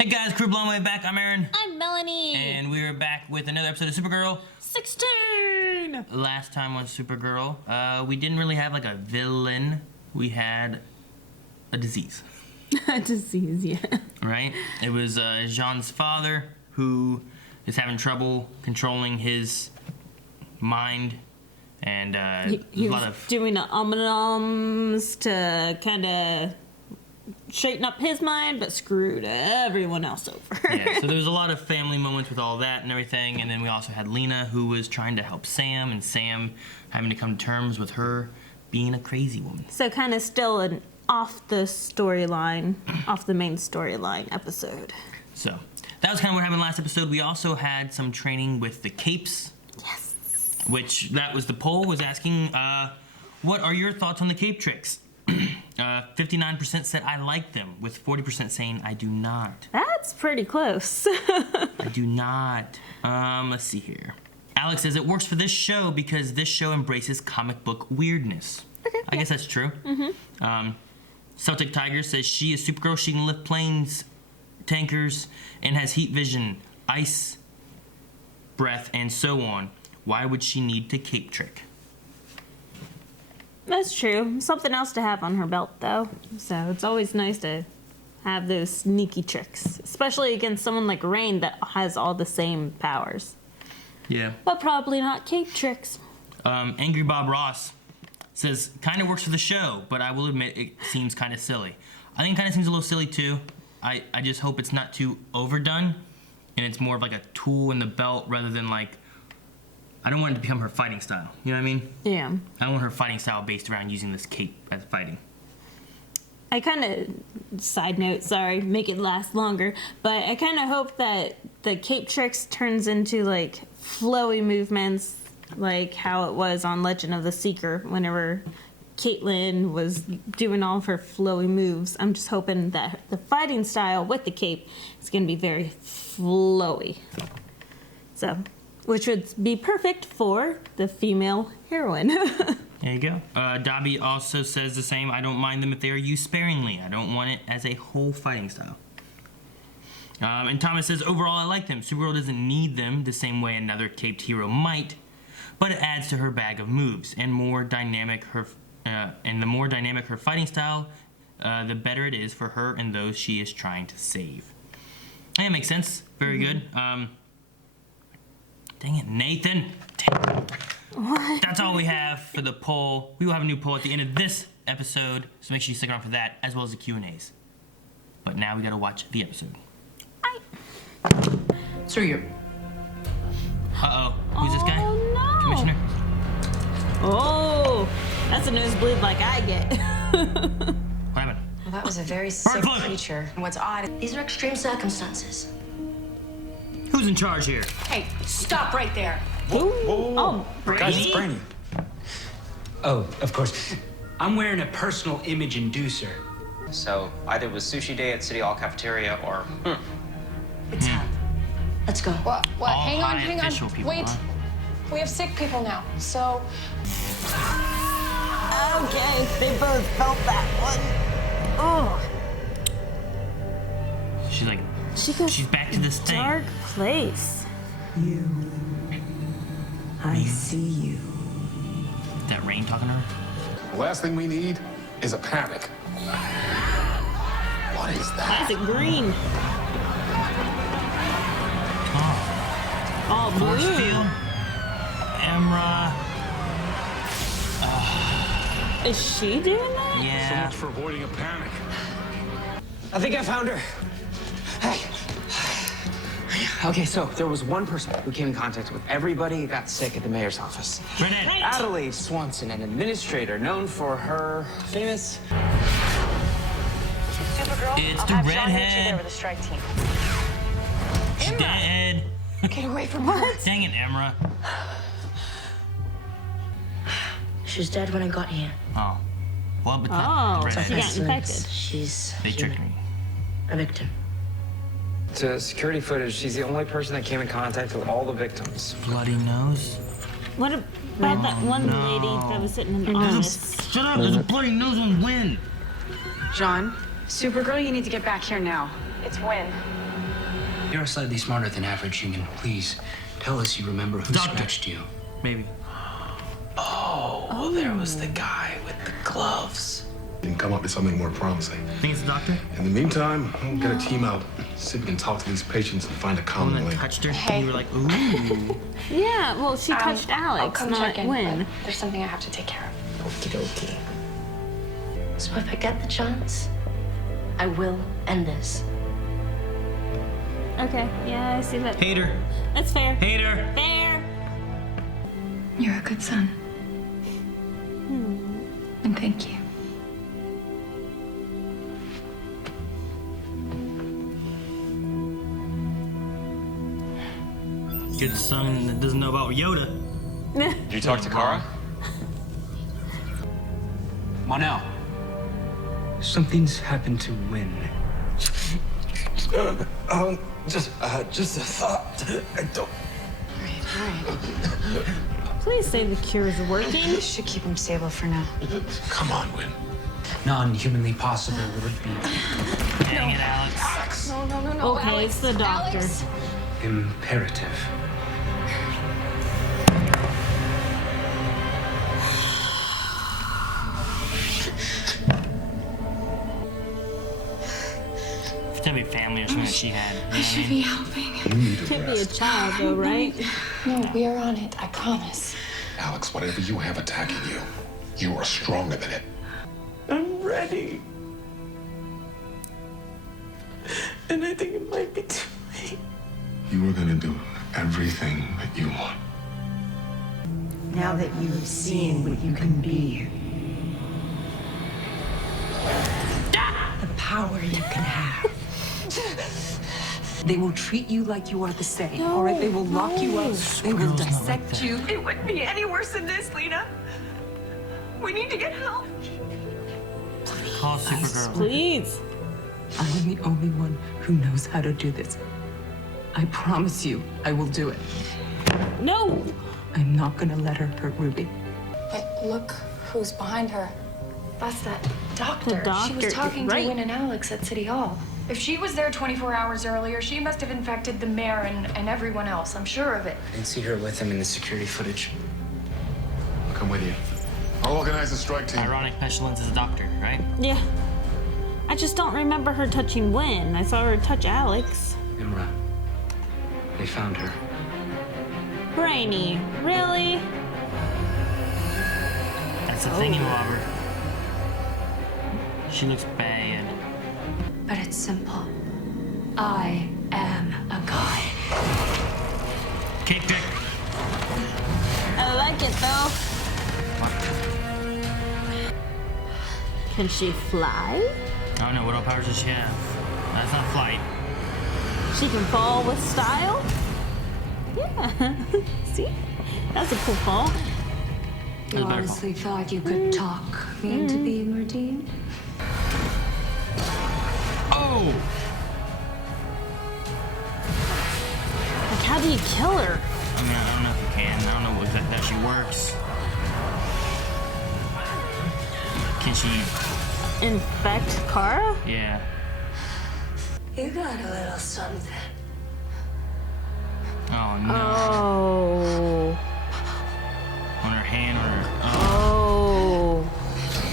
Hey guys, crew blown way back. I'm Aaron. I'm Melanie. And we're back with another episode of Supergirl. 16! Last time on Supergirl, we didn't really have like a villain. We had a disease. A disease, yeah. Right? It was Jean's father who is having trouble controlling his mind. And He a was lot of doing the ums to kind of straighten up his mind, but screwed everyone else over. yeah, so there was a lot of family moments with all that and everything, and then we also had Lena, who was trying to help Sam, and Sam having to come to terms with her being a crazy woman. So kind of still an off the main storyline episode. So that was kind of what happened last episode. We also had some training with the capes. Yes. Which, that was the poll, was asking, what are your thoughts on the cape tricks? 59% said I like them, with 40% saying I do not. That's pretty close. I do not. Let's see here. Alex says it works for this show because this show embraces comic book weirdness. Okay, I guess that's true. Mm-hmm. Celtic Tiger says she is Supergirl. She can lift planes, tankers, and has heat vision, ice, breath, and so on. Why would she need to cape trick? That's true. Something else to have on her belt, though. So it's always nice to have those sneaky tricks, especially against someone like Rain that has all the same powers. Yeah. But probably not cape tricks. Angry Bob Ross says, kind of works for the show, but I will admit it seems kind of silly. I think it kind of seems a little silly, too. I just hope it's not too overdone, and it's more of like a tool in the belt rather than like, I don't want it to become her fighting style. You know what I mean? Yeah. I don't want her fighting style based around using this cape as fighting. I kind of, side note, sorry, make it last longer, but I kind of hope that the cape tricks turns into like flowy movements, like how it was on Legend of the Seeker whenever Caitlin was doing all of her flowy moves. I'm just hoping that the fighting style with the cape is going to be very flowy. So, which would be perfect for the female heroine. There you go. Dobby also says the same. I don't mind them if they are used sparingly. I don't want it as a whole fighting style. And Thomas says, overall, I like them. Supergirl doesn't need them the same way another caped hero might, but it adds to her bag of moves. And the more dynamic her fighting style, the better it is for her and those she is trying to save. That makes sense. Very good. Dang it, Nathan. Dang it. What? That's all we have for the poll. We will have a new poll at the end of this episode, so make sure you stick around for that, as well as the Q&As. But now we gotta watch the episode. So you're... Uh-oh. Who's this guy? Oh, no. Commissioner? Oh, that's a nosebleed like I get. What happened? Well, that was a very sick Birdfoot! creature. And what's odd, these are extreme circumstances. Who's in charge here? Hey, stop right there. Oh, Guys, it's Brady. Brainy. Oh, of course. I'm wearing a personal image inducer. So either it was sushi day at City Hall cafeteria or It's time. Let's go. What? All Hang on, high hang official on. people, Wait. huh? We have sick people now, so Okay, they both felt that one. Oh, She's like, she goes she's back to this thing. dark place. You. I see you. Is that Rain talking to her? The last thing we need is a panic. What is that? Why is it green? Oh. Oh, Force blue. field. Emra. Is she doing that? So Yeah. much for avoiding a panic. I think I found her. Hey. Okay, so there was one person who came in contact with everybody who got sick at the mayor's office. Renee. Adelaide Swanson, an administrator known for her famous... Supergirl, It's I'll the have Sean meet you redhead. there with the strike team. She's dead. Get away from her. Dang it, Emra. She's dead when I got here. Oh. Well, but Oh, the so she redhead. got infected. She's They tricked me. a victim. To security footage, she's the only person that came in contact with all the victims. Bloody nose. What about that one lady that was sitting in the office? Shut up, there's a bloody nose on Win. John, Supergirl, you need to get back here now. It's Win. You're slightly smarter than average human. Please, tell us you remember who scratched you. Maybe. Oh, there was the guy with the gloves. You can come up with something more promising. Think it's the doctor? In the meantime, I'm gonna team out, see if we can talk to these patients and find a The common one that link. touched her. Hey. And you were like, ooh. Yeah, well, she touched I'll Alex, come not check in, Win. but there's something I have to take care of. Okie dokie. So if I get the chance, I will end this. Okay, yeah, I see that. Hater. That's fair. Hater. Fair. You're a good son. And thank you. Good son that doesn't know about Yoda. Did you talk to Kara? Monel, something's happened to Win. Just a thought. I don't. Please say the cure is working. We should keep him stable for now. Come on, Win. Non-humanly possible would it be Dang it, Alex. No, Okay, Alex. it's the doctor. Alex. imperative. It's gonna be family or something that she had. You know what I Should mean? be helping. You need to Could be a rest. child, though, right? No, we are on it. I promise. Alex, whatever you have attacking you, you are stronger than it. I'm ready. And I think it might be too late. You are gonna do everything that you want. Now that you've seen what you can be, the power you can have. They will treat you like you are the same, all right? They will lock you up. They will Supergirl's not like dissect that. you. It wouldn't be any worse than this, Lena. We need to get help. Call Supergirl. Please. I am the only one who knows how to do this. I promise you, I will do it. No. I'm not gonna let her hurt Ruby. But look who's behind her. That's that doctor. The doctor, She was talking right. to Win and Alex at City Hall. If she was there 24 hours earlier, she must have infected the mayor and everyone else. I'm sure of it. I didn't see her with him in the security footage. I'll come with you. I'll organize a strike team. Ironic pestilence is a doctor, right? Yeah. I just don't remember her touching Win. I saw her touch Alex. Imra. They found her. Brainy. Really? That's the thing, Robert. She looks bad. But it's simple. I am a guy. Cake pick. I like it, though. Can she fly? I don't know, what all powers does she have? That's not flight. She can fall with style? Yeah. See? That's a cool fall. You That's a better honestly thought you could talk me into being redeemed? Oh! Like, how do you kill her? I mean, I don't know if you can. I don't know if that actually works. Can she? Infect Kara? Yeah. You got a little something. Oh no. Oh. On her hand or her. Oh.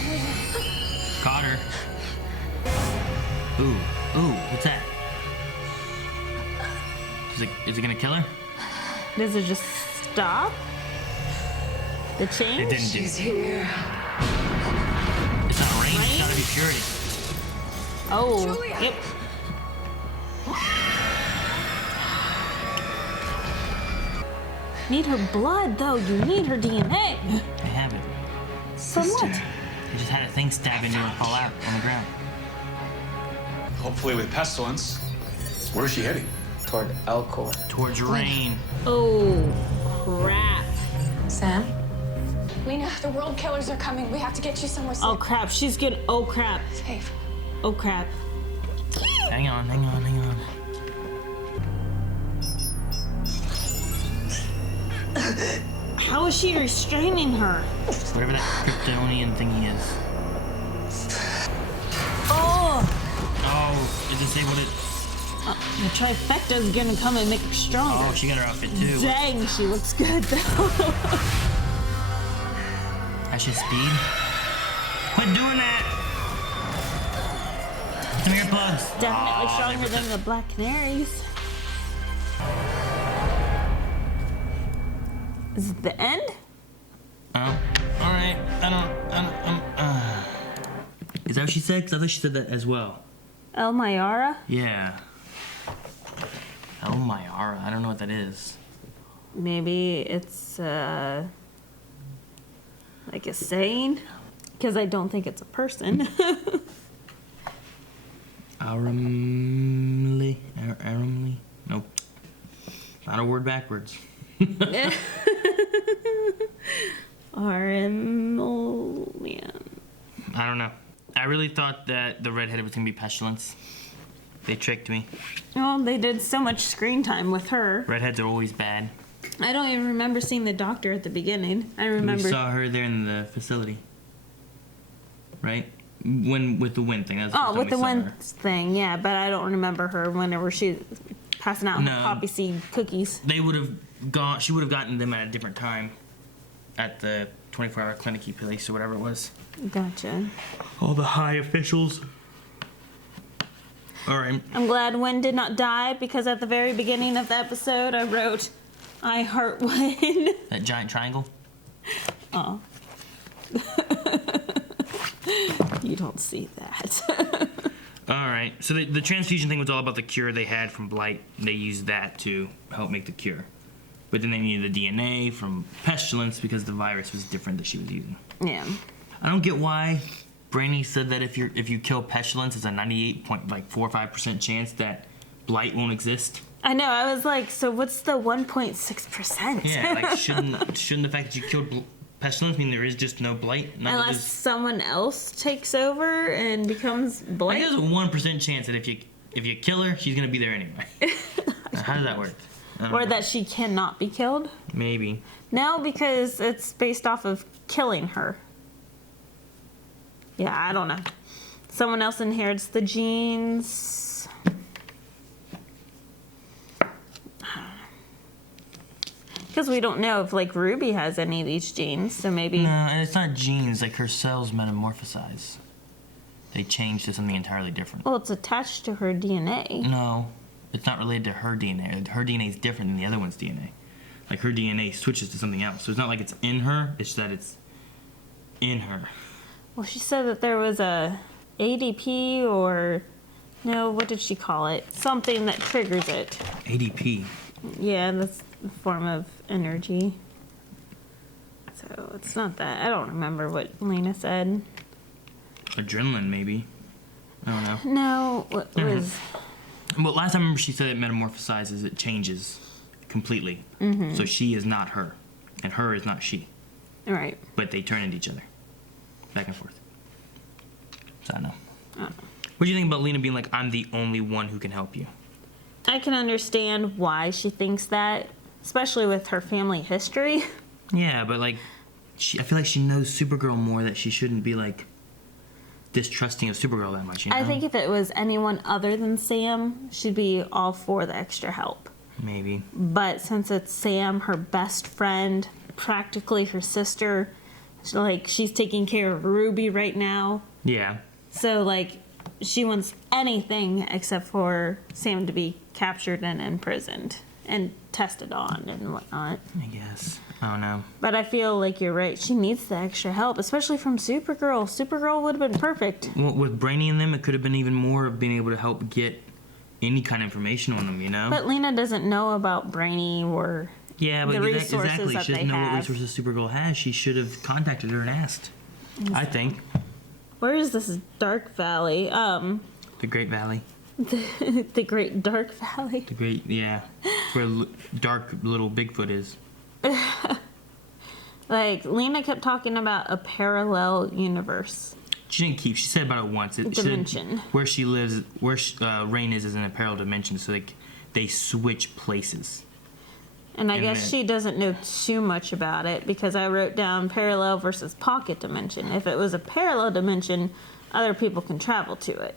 Oh. Caught her. Ooh. Ooh. What's that? Is it gonna kill her? Does it just stop? The change? It didn't do. She's here. It's not rain. It's gotta be purity. Oh. Julia. Yep. Need her blood, though. You need her DNA. I have it. From what? I just had a thing stab into her and fall out on the ground. Hopefully with pestilence. Where's she heading? Toward Elcor. Towards rain. Oh, crap. Sam? Lena, the world killers are coming. We have to get you somewhere safe. Oh, crap. She's good. Oh, crap. Safe. Oh, crap. Hang on, hang on, hang on. How is she restraining her? Whatever that Kryptonian thingy is. Oh, Oh, it just say what it. The trifecta's gonna come and make her stronger. Oh, she got her outfit too. Dang, she looks good though. That's just speed. Quit doing that. Some earplugs. Definitely stronger than the Black Canaries. Is it the end? Oh, all right. Is that what she said? Because I thought she said that as well. El Mayara? Yeah. El Mayara. I don't know what that is. Maybe it's like a saying, because I don't think it's a person. Aramli? Nope. Not a word backwards. Armolian. I don't know. I really thought that the redhead was gonna be Pestilence. They tricked me. Well, they did so much screen time with her. Redheads are always bad. I don't even remember seeing the doctor at the beginning. I remember. We saw her there in the facility. Right? With the wind thing. That was the Oh, first with the time we saw wind her. thing, yeah, but I don't remember her whenever she passing out No. her poppy seed cookies. They would have gone. She would have gotten them at a different time, at the 24-hour clinic-y place or whatever it was. Gotcha. All the high officials. All right. I'm glad Wynn did not die, because at the very beginning of the episode I wrote, I heart Wynn. That giant triangle. Oh. You don't see that. All right. So the transfusion thing was all about the cure they had from Blight. They used that to help make the cure. But then they needed the DNA from Pestilence because the virus was different that she was using. Yeah. I don't get why Brainy said that if you kill Pestilence, it's a 98.45% chance that Blight won't exist. I know, I was like, so what's the 1.6%? Yeah, like shouldn't the fact that you killed Pestilence mean there is just no Blight? Not Unless someone else takes over and becomes Blight. I think there's a 1% chance that if you kill her, she's gonna be there anyway. How does that work? Or that she cannot be killed? Maybe. No, because it's based off of killing her. Yeah, I don't know. Someone else inherits the genes. Because we don't know if, like, Ruby has any of these genes, so maybe... No, and it's not genes. Like, her cells metamorphosize. They change to something entirely different. Well, it's attached to her DNA. No, it's not related to her DNA. Her DNA is different than the other one's DNA. Like, her DNA switches to something else. So it's not like it's in her, it's that it's in her. Well, she said that there was a ADP or... No, what did she call it? Something that triggers it. ADP. Yeah, that's a form of energy. So it's not that. I don't remember what Lena said. Adrenaline, maybe. I don't know. No, what was... Well, last time I remember she said it metamorphosizes, it changes completely. Mm-hmm. So she is not her, and her is not she. Right. But they turn into each other. Back and forth. So I don't know. Oh. What do you think about Lena being like, I'm the only one who can help you? I can understand why she thinks that, especially with her family history. Yeah, but like, I feel like she knows Supergirl more, that she shouldn't be like distrusting of Supergirl that much, you know? I think if it was anyone other than Sam, she'd be all for the extra help. Maybe. But since it's Sam, her best friend, practically her sister, like, she's taking care of Ruby right now. Yeah. So, like, she wants anything except for Sam to be captured and imprisoned and tested on and whatnot. I guess. I don't know. But I feel like you're right. She needs the extra help, especially from Supergirl. Supergirl would have been perfect. Well, with Brainy and them, it could have been even more of being able to help get any kind of information on them, you know? But Lena doesn't know about Brainy or yeah, but the resources exactly. that She they doesn't know what have. resources Supergirl has. She should have contacted her and asked. I think. Where is this Dark Valley? The Great Valley. The Great Dark Valley. The Great, yeah. It's where dark little Bigfoot is. Like, Lena kept talking about a parallel universe. She didn't keep. She said about it once. Dimension. Where she lives, where Rain is in a parallel dimension. So they switch places. And I guess she doesn't know too much about it because I wrote down parallel versus pocket dimension. If it was a parallel dimension, other people can travel to it.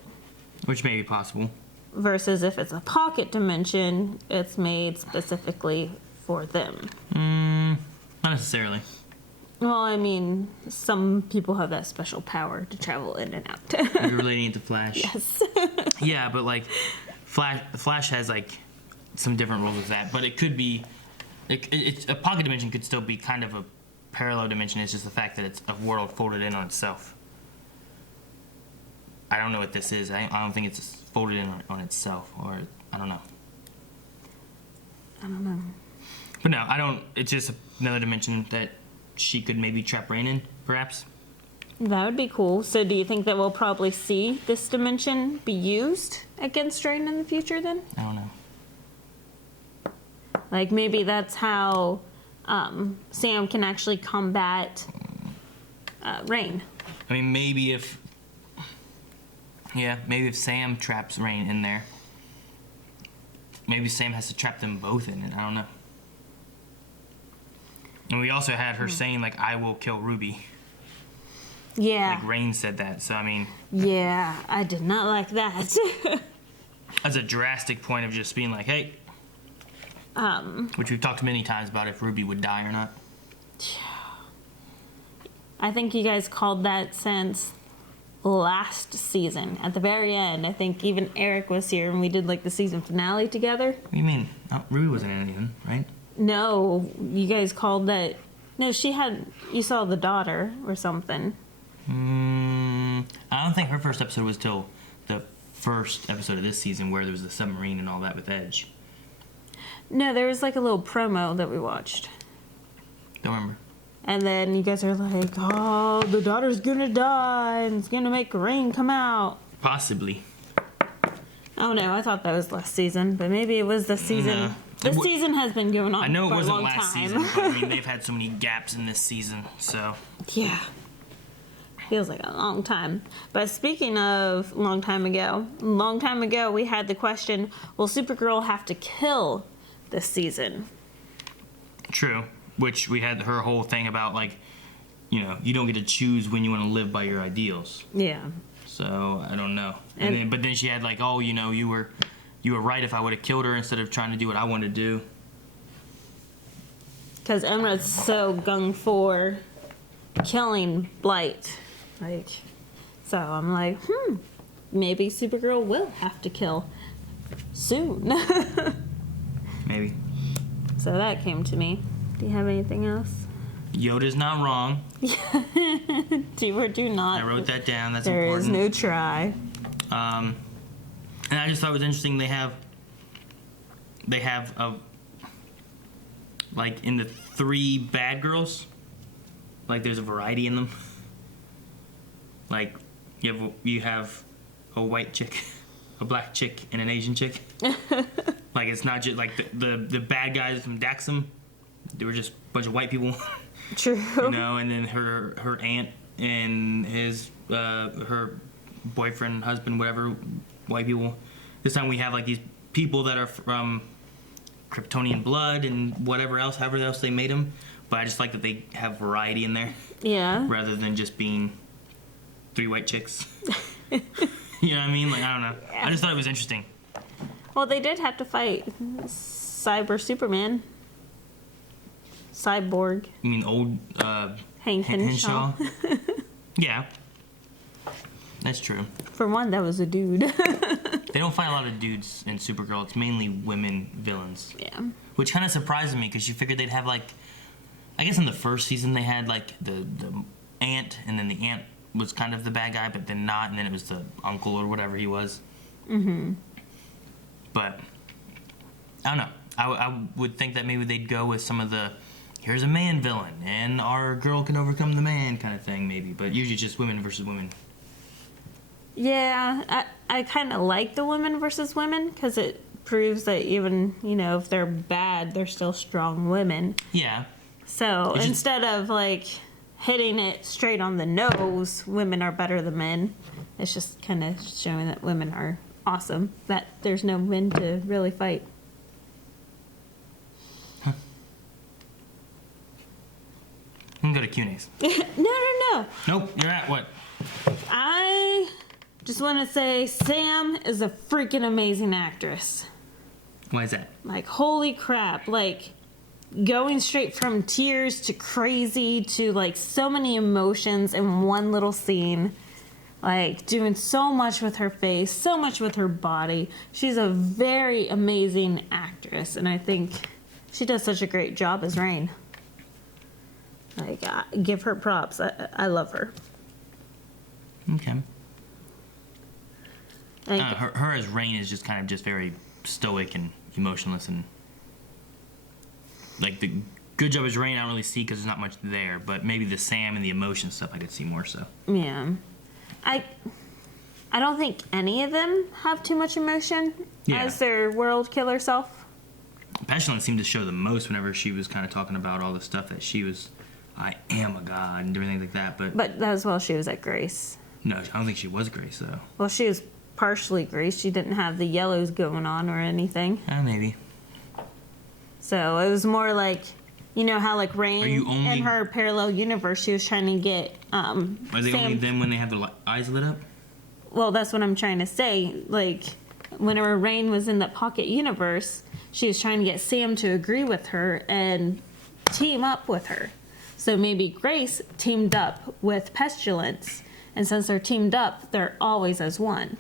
Which may be possible. versus if it's a pocket dimension, it's made specifically for them. Not necessarily. Well, I mean, some people have that special power to travel in and out. You're relating it to Flash. Yes. Yeah, but like Flash has like some different rules with that, but it could be it's a pocket dimension could still be kind of a parallel dimension. It's just the fact that it's a world folded in on itself. I don't know what this is. I don't think it's folded in on itself, or I don't know. I don't know. But no, I don't. It's just another dimension that she could maybe trap Rain in, perhaps. That would be cool. So do you think that we'll probably see this dimension be used against Rain in the future then? I don't know. Like maybe that's how Sam can actually combat Rain. I mean, maybe if Sam traps Rain in there, maybe Sam has to trap them both in it. I don't know. And we also had her saying, like, I will kill Ruby. Yeah. Like, Rain said that, so, I mean... Yeah, I did not like that. That's a drastic point of just being like, hey... Which we've talked many times about if Ruby would die or not. I think you guys called that since last season. At the very end, I think even Eric was here and we did, like, the season finale together. What do you mean? Oh, Ruby wasn't in anything, right? No, you guys called that... No, you saw the daughter or something. I don't think her first episode was till the first episode of this season where there was the submarine and all that with Edge. No, there was like a little promo that we watched. Don't remember. And then you guys are like, oh, the daughter's gonna die and it's gonna make Rain come out. Possibly. Oh no, I thought that was last season, but maybe it was this season. No. This season has been going on I know it for wasn't a long last time. season, but I mean, they've had so many gaps in this season, so... Yeah. Feels like a long time. But speaking of long time ago we had the question, will Supergirl have to kill this season? True. Which we had her whole thing about, like, you know, you don't get to choose when you want to live by your ideals. Yeah. So, I don't know. But then she had, like, oh, you know, you were right if I would have killed her instead of trying to do what I wanted to do. Because Emra's so gung for killing Blight. Like, so I'm like, maybe Supergirl will have to kill soon. Maybe. So that came to me. Do you have anything else? Yoda's not wrong. Do or do not. I wrote that down. That's there important. There is no try. And I just thought it was interesting. They have a, like, in the 3 bad girls, like, there's a variety in them. Like, you have a white chick, a black chick, and an Asian chick. Like, it's not just, like, the bad guys from Daxam, they were just a bunch of white people. True. You know, and then her aunt and his, her boyfriend, husband, whatever, white people. This time we have, like, these people that are from Kryptonian blood and whatever else, however else they made them. But I just like that they have variety in there. Yeah. Rather than just being 3 white chicks. You know what I mean? Like, I don't know. Yeah. I just thought it was interesting. Well, they did have to fight Cyber Superman. Cyborg. You mean old Hank Henshaw? Yeah. That's true. For one, that was a dude. They don't fight a lot of dudes in Supergirl. It's mainly women villains. Yeah. Which kind of surprised me because you figured they'd have, like... I guess in the first season they had, like, the aunt, and then the aunt was kind of the bad guy, but then not, and then it was the uncle or whatever he was. Mm-hmm. But, I don't know. I would think that maybe they'd go with some of the, here's a man villain, and our girl can overcome the man kind of thing, maybe. But usually just women versus women. Yeah, I kind of like the women versus women, because it proves that even, you know, if they're bad, they're still strong women. Yeah. So It's instead of, like, hitting it straight on the nose, women are better than men, it's just kind of showing that women are awesome, that there's no men to really fight. Huh. We can go to Q&A's. No. Nope, you're at what? I Just want to say Sam is a freaking amazing actress. Why is that? Like, holy crap. Like, going straight from tears to crazy to, like, so many emotions in one little scene. Like, doing so much with her face, so much with her body. She's a very amazing actress, and I think she does such a great job as Rain. Like, give her props. I love her. Okay. Her as Rain is just kind of just very stoic and emotionless, and like the good job as Rain I don't really see because there's not much there, but maybe the Sam and the emotion stuff I could see more so. Yeah. I don't think any of them have too much emotion as their world killer self. Pestilence seemed to show the most whenever she was kind of talking about all the stuff that she was, I am a god and everything like that, but that was while she was at Grace. No, I don't think she was Grace though. Well, she was partially Grace. She didn't have the yellows going on or anything. Maybe. So it was more like, you know how like Rain in her parallel universe, she was trying to get Are they only them when they have their eyes lit up? Well, that's what I'm trying to say. Like, whenever Rain was in that pocket universe, she was trying to get Sam to agree with her and team up with her. So maybe Grace teamed up with Pestilence, and since they're teamed up, they're always as one.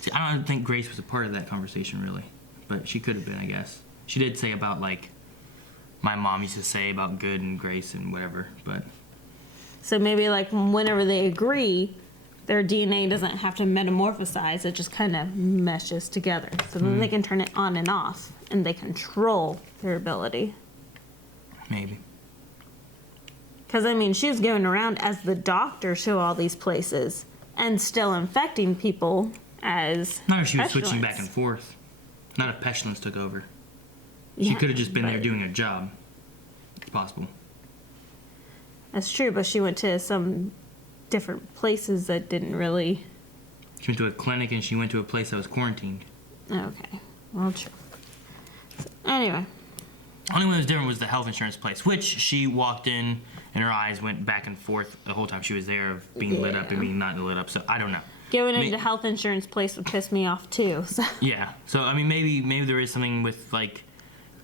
See, I don't think Grace was a part of that conversation really, but she could have been, I guess. She did say about like my mom used to say about good and Grace and whatever, but so maybe like whenever they agree, their DNA doesn't have to metamorphosize, it just kind of meshes together. So then they can turn it on and off, and they control their ability. Maybe. Because, I mean, she's going around as the doctor to all these places and still infecting people as not if she was Pestilence. switching back and forth. Not if Pestilence took over. She could have just been there doing her job. It's possible. That's true, but she went to some different places that didn't really... She went to a clinic and she went to a place that was quarantined. Okay, well, true. So, anyway. Only one that was different was the health insurance place, which she walked in and her eyes went back and forth the whole time she was there of being lit up and being not lit up, so I don't know. Going into health insurance place would piss me off too. So. Yeah, so I mean maybe there is something with like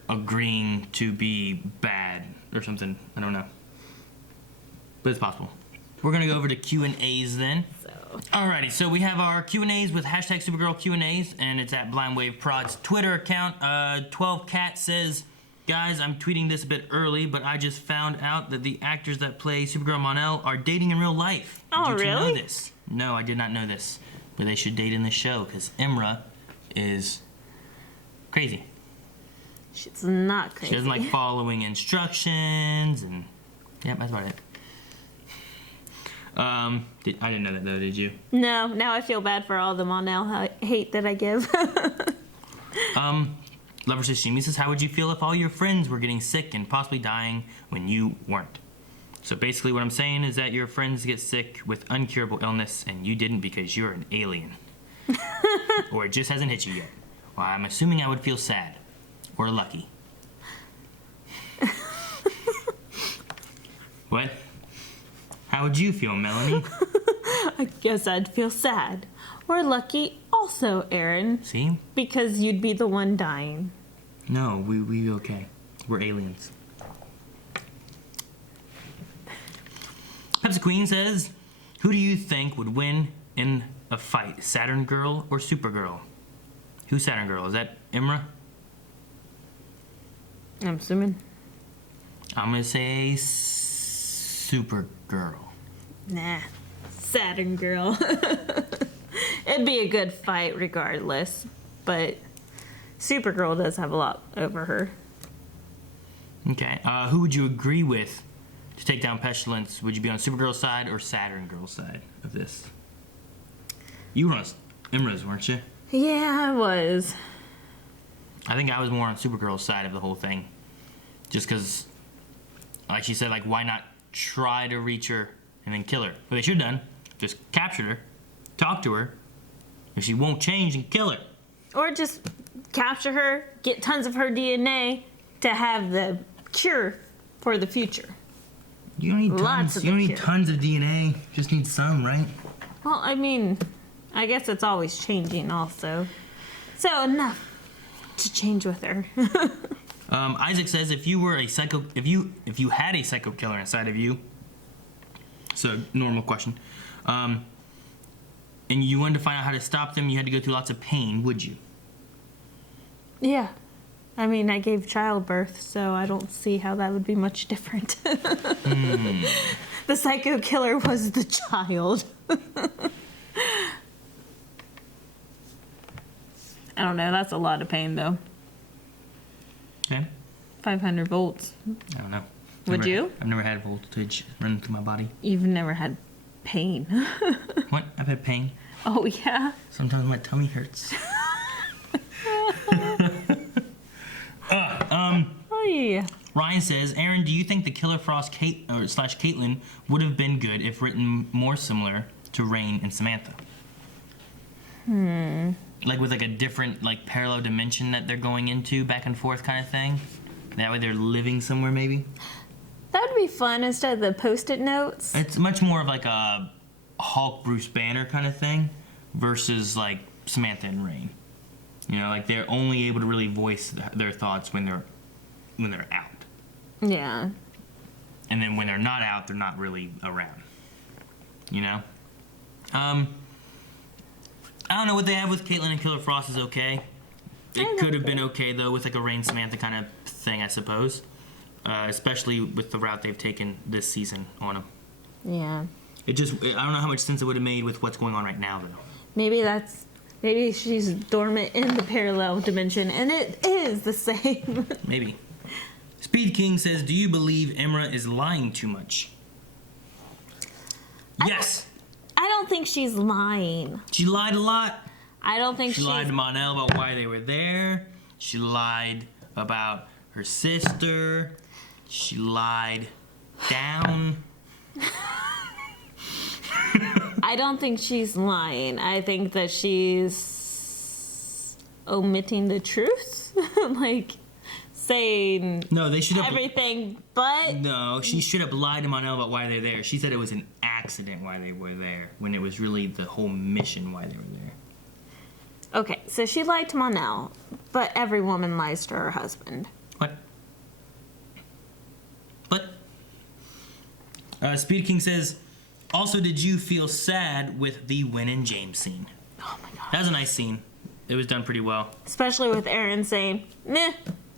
agreeing to be bad or something. I don't know, but it's possible. We're gonna go over to Q&As then. Alrighty, so we have our Q&As with hashtag Supergirl Q&As, and it's at Blind Wave Prod's Twitter account. 12Cat says, guys, I'm tweeting this a bit early, but I just found out that the actors that play Supergirl Mon-El are dating in real life. Oh, Did you really? know this? No, I did not know this. But they should date in the show, because Imra is crazy. She's not crazy. She doesn't like following instructions, and yep, that's about it. I didn't know that though, did you? No, now I feel bad for all the Mon-El hate that I give. Lover Sashimi says, how would you feel if all your friends were getting sick and possibly dying when you weren't? So basically what I'm saying is that your friends get sick with uncurable illness and you didn't because you're an alien. Or it just hasn't hit you yet. Well, I'm assuming I would feel sad. Or lucky. What? How would you feel, Melanie? I guess I'd feel sad. Or lucky also, Aaron. See? Because you'd be the one dying. No, we okay. We're aliens. Pepsi Queen says, who do you think would win in a fight, Saturn Girl or Supergirl? Who's Saturn Girl? Is that Imra? I'm assuming. I'm gonna say Supergirl. Nah, Saturn Girl. It'd be a good fight regardless, but Supergirl does have a lot over her. Okay, who would you agree with to take down Pestilence? Would you be on Supergirl's side or Saturn Girl's side of this? You were on Imra's, weren't you? Yeah, I was. I think I was more on Supergirl's side of the whole thing. Just because, like she said, like, why not try to reach her and then kill her? What they should have done, just captured her, talk to her. If she won't change, and kill her. Or just capture her, get tons of her DNA to have the cure for the future. You don't need Lots tons. of You don't the need cure. tons of DNA. Just need some, right? Well, I mean, I guess it's always changing also. So enough to change with her. Isaac says if you were a psycho, if you had a psycho killer inside of you, so normal question, and you wanted to find out how to stop them, you had to go through lots of pain, would you? Yeah. I mean, I gave childbirth, so I don't see how that would be much different. The psycho killer was the child. I don't know. That's a lot of pain, though. Okay. 500 volts. I don't know. Would you? I've never had voltage run through my body. You've never had pain. What? I've had pain. Oh, yeah? Sometimes my tummy hurts. Oh, yeah. Ryan says, Aaron, do you think the Killer Frost slash Caitlin would have been good if written more similar to Rain and Samantha? Like with like a different like parallel dimension that they're going into back and forth kind of thing? That way they're living somewhere maybe? That would be fun instead of the Post-it notes. It's much more of like a Hulk Bruce Banner kind of thing versus like Samantha and Rain. You know, like they're only able to really voice their thoughts when they're out. Yeah. And then when they're not out, they're not really around. You know? I don't know what they have with Caitlin and Killer Frost is okay. It could have been okay though with like a Rain Samantha kind of thing, I suppose. Especially with the route they've taken this season on them. Yeah. I don't know how much sense it would have made with what's going on right now though. Maybe she's dormant in the parallel dimension and it is the same. Maybe. Speed King says, do you believe Emra is lying too much? Yes. I don't think she's lying. She lied a lot. I don't think she lied to Monel about why they were there. She lied about her sister. She lied down. I don't think she's lying. I think that she's omitting the truth. Like saying they should have everything but no, she should have lied to Monel about why they're there. She said it was an accident why they were there when it was really the whole mission why they were there. Okay, so she lied to Monel, but every woman lies to her husband. What? Speed King says, also, did you feel sad with the Wynn and James scene? Oh my god. That was a nice scene. It was done pretty well. Especially with Aaron saying, meh,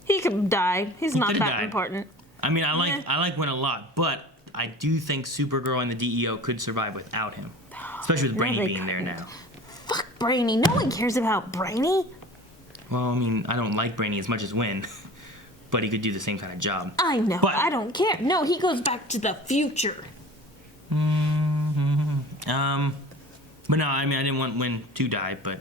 he could die. He's not that important. I mean, I like Wynn a lot, but I do think Supergirl and the DEO could survive without him. Especially with Brainy being there now. Fuck Brainy. No one cares about Brainy. Well, I mean, I don't like Brainy as much as Wynn. But he could do the same kind of job. I know. But I don't care. No, he goes back to the future. But no, I mean, I didn't want Wynn to die, but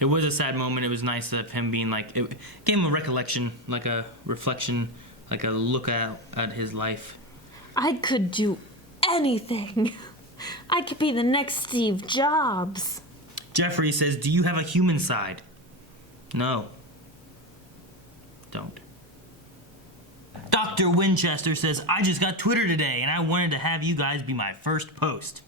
it was a sad moment. It was nice of him being like, it gave him a recollection, like a reflection, like a look at his life. I could do anything. I could be the next Steve Jobs. Jeffrey says, do you have a human side? No. Don't. Dr. Winchester says, I just got Twitter today, and I wanted to have you guys be my first post.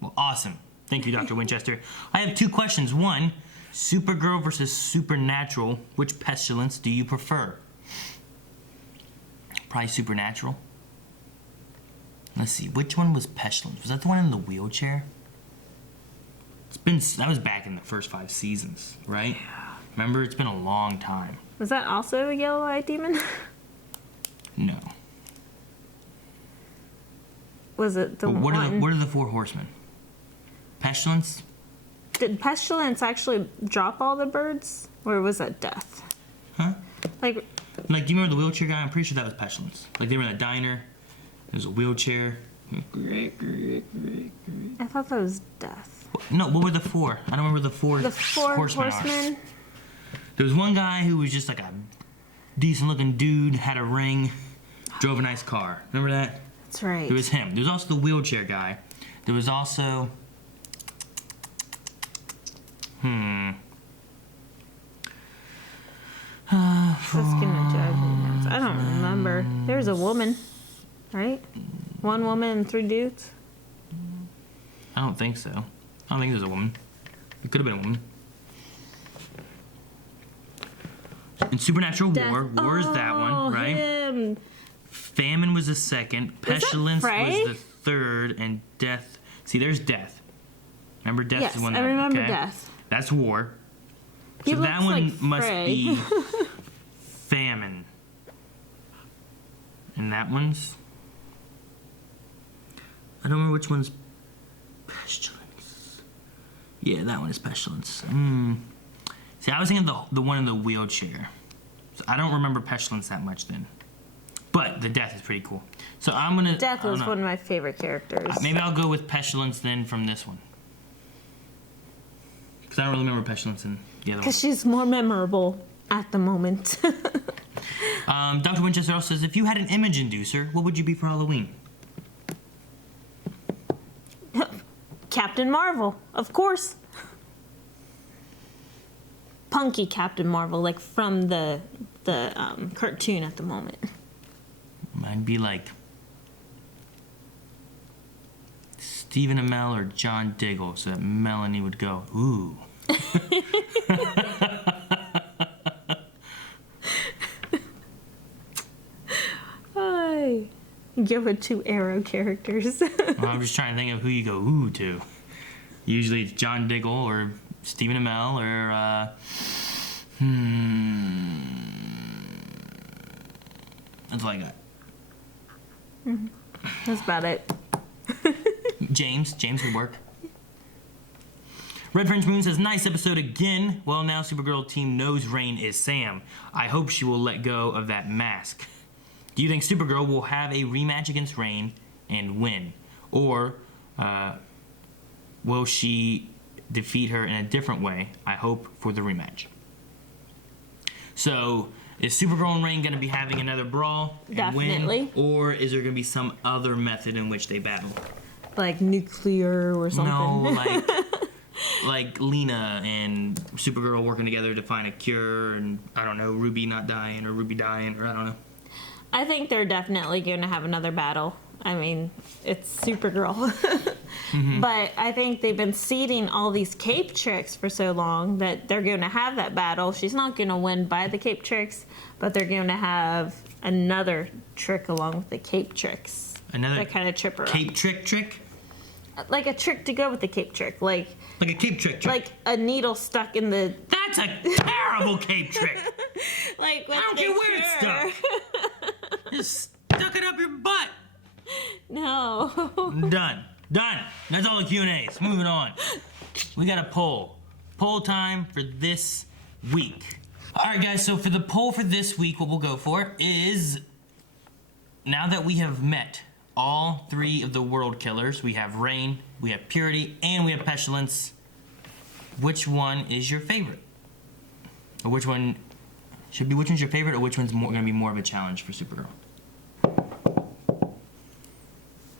Well, awesome. Thank you, Dr. Winchester. I have two questions. One, Supergirl versus Supernatural. Which pestilence do you prefer? Probably Supernatural. Let's see. Which one was pestilence? Was that the one in the wheelchair? That was back in the first 5 seasons, right? Yeah. Remember? It's been a long time. Was that also a yellow-eyed demon? No. Was it the one? What are the 4 horsemen? Pestilence? Did Pestilence actually drop all the birds? Or was that Death? Huh? Like, do you remember the wheelchair guy? I'm pretty sure that was Pestilence. Like, they were in a diner. There's a wheelchair. I thought that was Death. No, what were the 4? I don't remember the 4 horsemen. There was one guy who was just like a decent-looking dude, had a ring, drove a nice car. Remember that? That's right. There was him. There was also the wheelchair guy. There was also... That's gonna drive me nuts. I don't remember. There's a woman, right? 1 woman and 3 dudes? I don't think so. I don't think it was a woman. It could have been a woman. In Supernatural War. War is that one, right? Him. Famine was the second. Pestilence was the third. And Death. See, there's Death. Remember Death Yes, is one I that, remember okay? Death. That's War. He So that looks one like must Frey. be Famine. And that one's... I don't remember which one's Pestilence. Yeah, that one is Pestilence. See, I was thinking the one in the wheelchair. So I don't remember Pestilence that much then. But the Death is pretty cool. So I'm gonna... Death was one of my favorite characters. Maybe I'll go with Pestilence then from this one. Because I don't really remember Pestilence in the other one. Because she's more memorable at the moment. Dr. Winchester also says, if you had an image inducer, what would you be for Halloween? Captain Marvel, of course. Punky Captain Marvel, like from the cartoon at the moment. I'd be like Stephen Amell or John Diggle, so that Melanie would go, ooh. Hi. Give it 2 Arrow characters. Well, I'm just trying to think of who you go ooh to. Usually it's John Diggle or Stephen Amell or that's all I got. That's about it. James would work. Red French Moon says, nice episode again. Well, now Supergirl team knows Rain is Sam. I hope she will let go of that mask. Do you think Supergirl will have a rematch against Rain and win? Or will she defeat her in a different way? I hope for the rematch. So, is Supergirl and Rain going to be having another brawl and Definitely. win? Or is there going to be some other method in which they battle? Like nuclear or something. No, like Lena and Supergirl working together to find a cure, and I don't know, Ruby not dying or Ruby dying, or I don't know. I think they're definitely going to have another battle. I mean, it's Supergirl. But I think they've been seeding all these cape tricks for so long that they're going to have that battle. She's not going to win by the cape tricks, but they're going to have another trick along with the cape tricks. Another that kind of trip her cape up. trick? Like a trick to go with the cape trick. Like a cape trick. Like a needle stuck in the... That's a terrible cape trick. Like I don't care where it's stuck. Just stuck it up your butt. No. Done. That's all the Q&As. Moving on. We got a poll. Poll time for this week. All right, guys. So for the poll for this week, what we'll go for is, now that we have met all 3 of the world killers, we have Rain, we have Purity, and we have Pestilence. Which one is your favorite? Or which one's your favorite, or which one's going to be more of a challenge for Supergirl?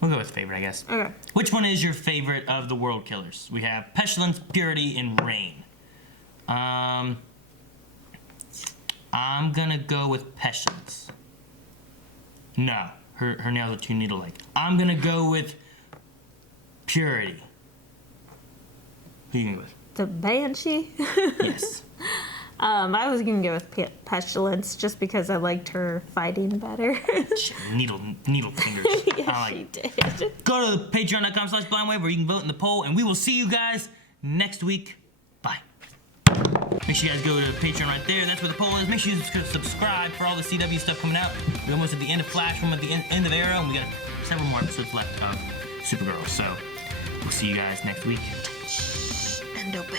We'll go with favorite, I guess. Okay. Which one is your favorite of the world killers? We have Pestilence, Purity, and Rain. I'm gonna go with Pestilence. No, her nails are too needle-like. I'm gonna go with Purity. Who are you gonna go with? The Banshee? Yes. I was gonna go with Pestilence just because I liked her fighting better. Needle fingers. Yeah, she did. Go to patreon.com/blindwave where you can vote in the poll, and we will see you guys next week. Bye. Make sure you guys go to Patreon right there. That's where the poll is. Make sure you subscribe for all the CW stuff coming out. We're almost at the end of Flash, we're at the end of Arrow, and we got several more episodes left of Supergirl. So we'll see you guys next week. And obey.